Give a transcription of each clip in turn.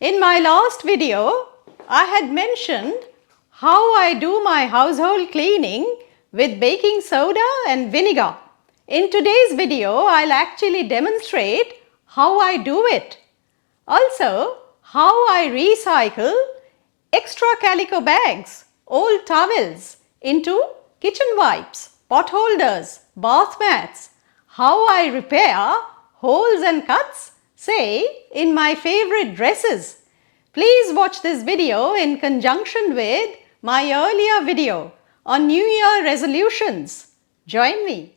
In my last video, I had mentioned how I do my household cleaning with baking soda and vinegar. In today's video, I'll actually demonstrate how I do it. Also, how I recycle extra calico bags, old towels into kitchen wipes, pot holders, bath mats. How I repair holes and cuts, say, in my favorite dresses. Please watch this video in conjunction with my earlier video on New Year resolutions. Join me.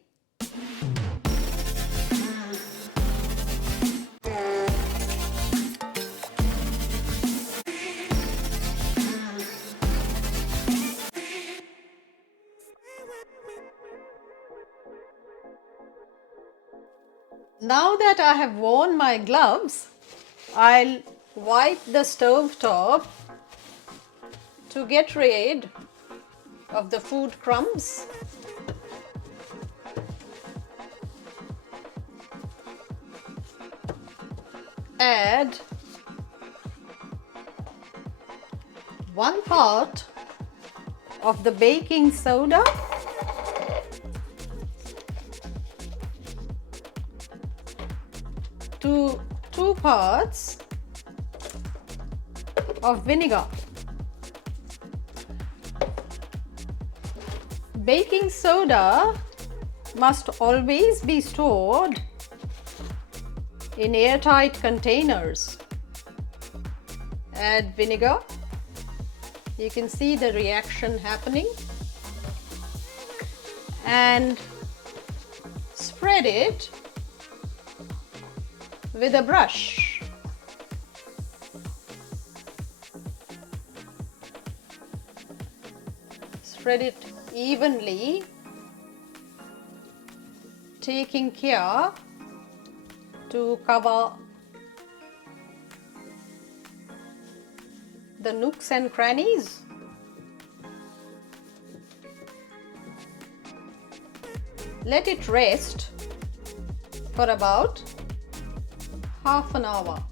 Now that I have worn my gloves, I'll wipe the stove top to get rid of the food crumbs. Add 1 part of the baking soda to 2 parts of vinegar. Baking soda must always be stored in airtight containers. Add vinegar. You can see the reaction happening. And spread it with a brush. Spread it evenly, taking care to cover the nooks and crannies. Let it rest for about half an hour.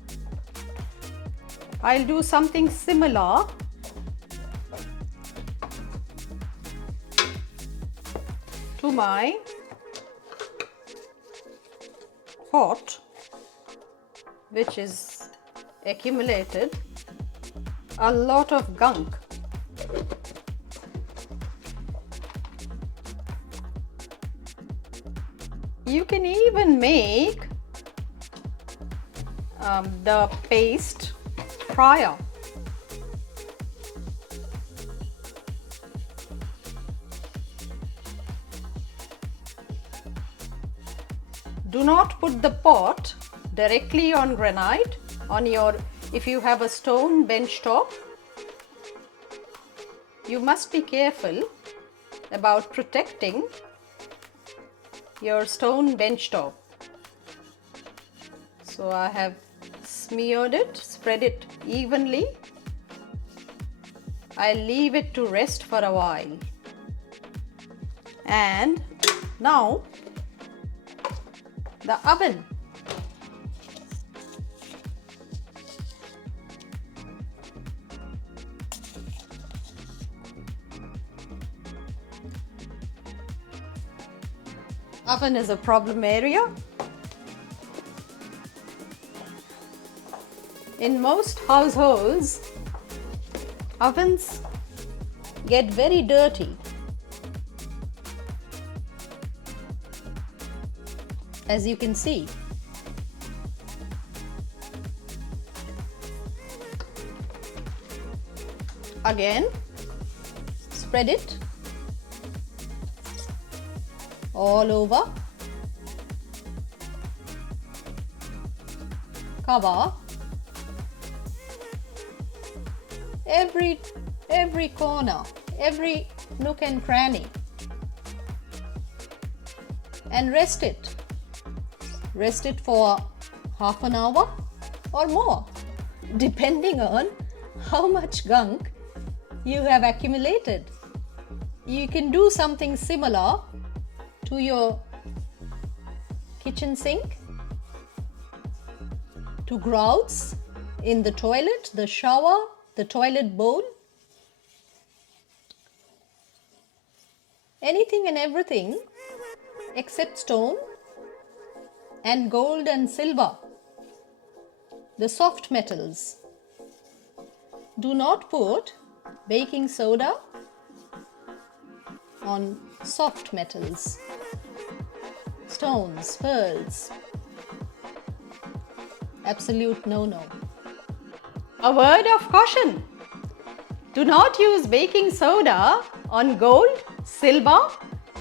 I'll do something similar to my pot, which is accumulated a lot of gunk. You can even make the paste prior. Do not put the pot directly on granite if you have a stone bench top. You must be careful about protecting your stone bench top. So I have smeared it, spread it evenly. I'll leave it to rest for a while. And now the oven. Oven is a problem area. In most households, ovens get very dirty. As you can see. Again, spread it all over. Cover every corner, every nook and cranny, and rest it. Rest it for half an hour or more, depending on how much gunk you have accumulated. You can do something similar to your kitchen sink, to grouts in the toilet, the shower, the toilet bowl, anything and everything except stone and gold and silver, the soft metals. Do not put baking soda on soft metals, stones, pearls. Absolute no-no. A word of caution. Do not use baking soda on gold, silver,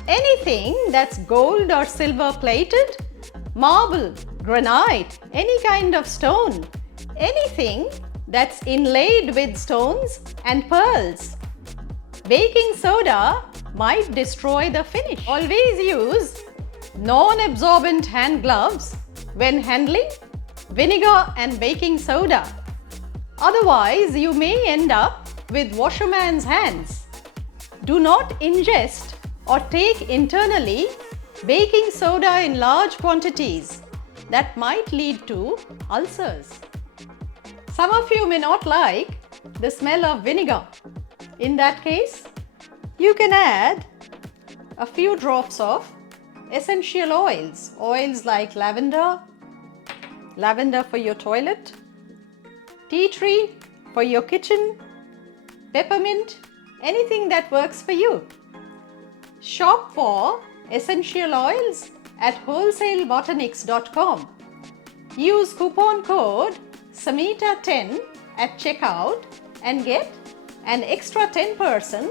anything that's gold or silver plated, marble, granite, any kind of stone, anything that's inlaid with stones and pearls. Baking soda might destroy the finish. Always use non-absorbent hand gloves when handling vinegar and baking soda. Otherwise, you may end up with washerman's hands. Do not ingest or take internally baking soda in large quantities. That might lead to ulcers. Some of you may not like the smell of vinegar. In that case, you can add a few drops of essential oils. Oils like lavender for your toilet, tea tree for your kitchen, peppermint, anything that works for you. Shop for essential oils at wholesaleBotanics.com. Use coupon code SAMITA10 at checkout and get an extra 10%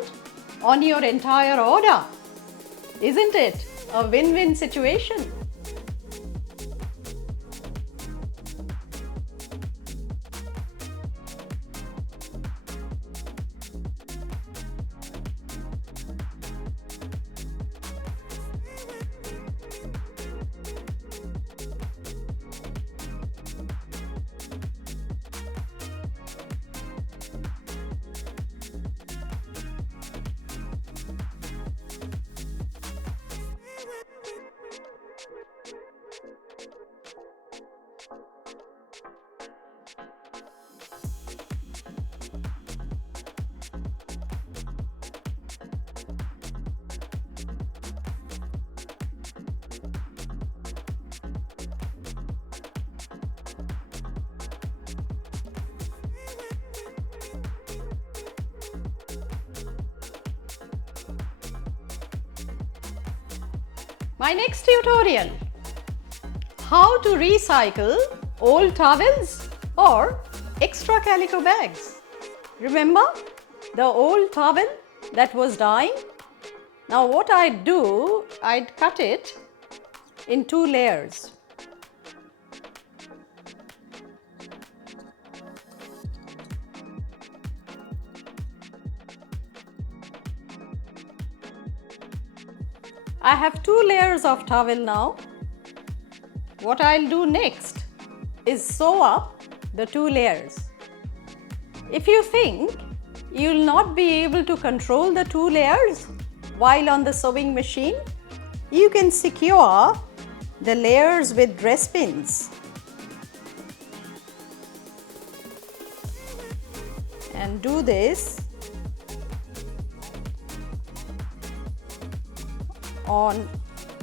on your entire order. Isn't it a win-win situation? My next tutorial, how to recycle old towels or extra calico bags. Remember the old towel that was dying? Now what I'd do, I'd cut it in 2 layers. I have 2 layers of towel now. What I'll do next is sew up the 2 layers. If you think you'll not be able to control the 2 layers while on the sewing machine, you can secure the layers with dress pins. And do this on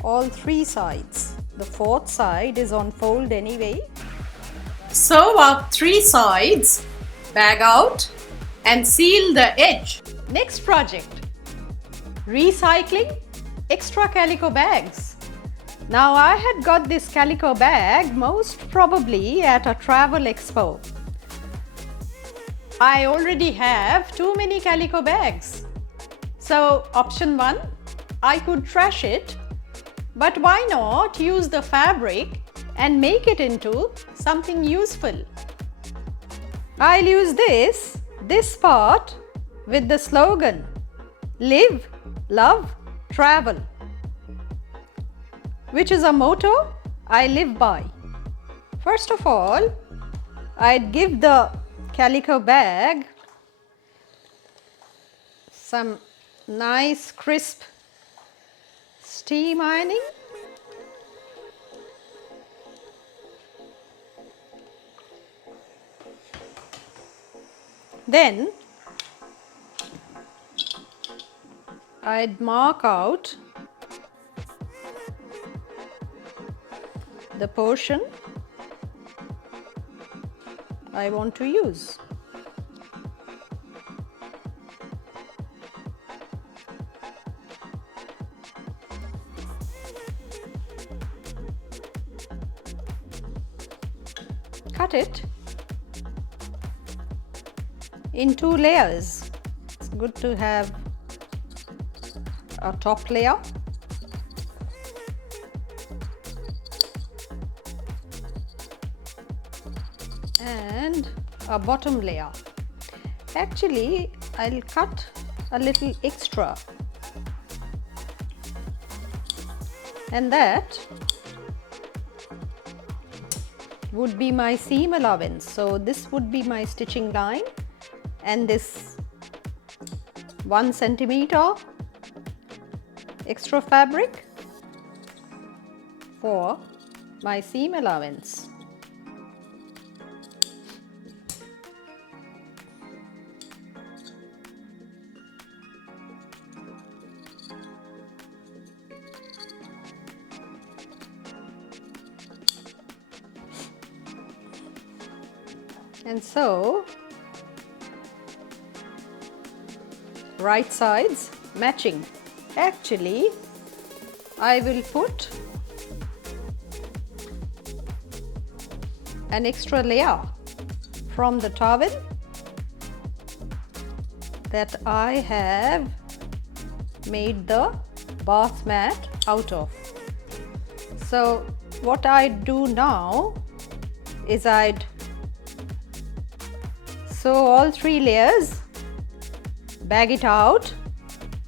all 3 sides. The 4th side is on fold anyway. Sew up 3 sides, bag out and seal the edge. Next project, recycling extra calico bags. Now I had got this calico bag most probably at a travel expo. I already have too many calico bags. So option 1, I could trash it, but why not use the fabric and make it into something useful? I'll use this part with the slogan, Live, Love, Travel, which is a motto I live by. First of all, I'd give the calico bag some nice crisp steam ironing. Then I'd mark out the portion I want to use. Cut it in 2 layers. It's good to have a top layer and a bottom layer. Actually, I'll cut a little extra, and that would be my seam allowance. So this would be my stitching line, and this 1 centimeter extra fabric for my seam allowance. And so right sides matching. Actually, I will put an extra layer from the towel that I have made the bath mat out of. So what I do now is I'd sew all 3 layers, bag it out,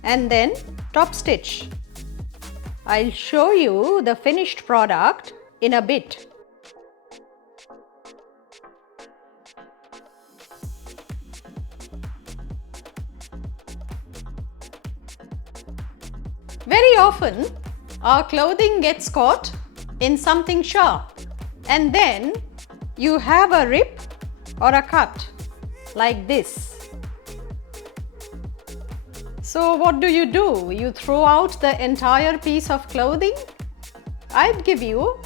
and then top stitch. I'll show you the finished product in a bit. Very often, our clothing gets caught in something sharp, and then you have a rip or a cut like this. So what do? You throw out the entire piece of clothing? I'd give you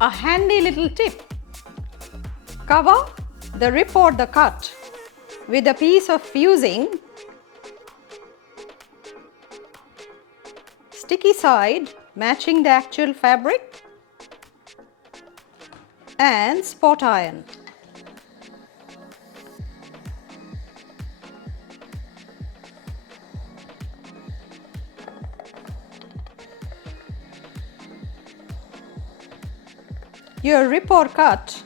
a handy little tip. Cover the rip or the cut with a piece of fusing, sticky side matching the actual fabric, and spot iron. Your rip or cut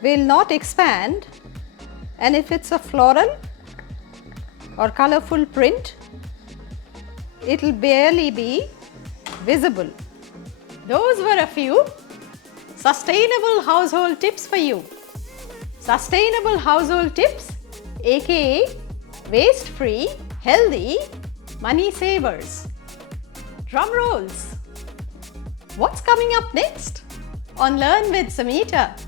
will not expand, and if it's a floral or colorful print, it will barely be visible. Those were a few sustainable household tips for you. Sustainable household tips, aka waste-free, healthy money savers. Drum rolls. What's coming up next on Learn with Samita?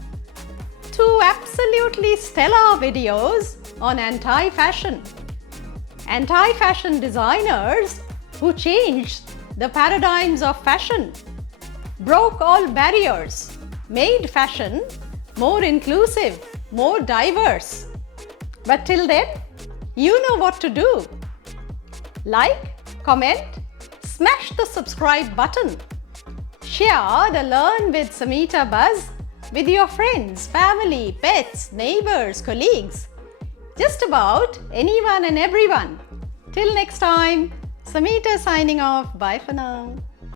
2 absolutely stellar videos on anti-fashion. Anti-fashion designers who changed the paradigms of fashion, broke all barriers, made fashion more inclusive, more diverse. But till then, you know what to do. Like, comment, smash the subscribe button. Share the Learn with Samita buzz with your friends, family, pets, neighbors, colleagues, just about anyone and everyone. Till next time, Samita signing off. Bye for now.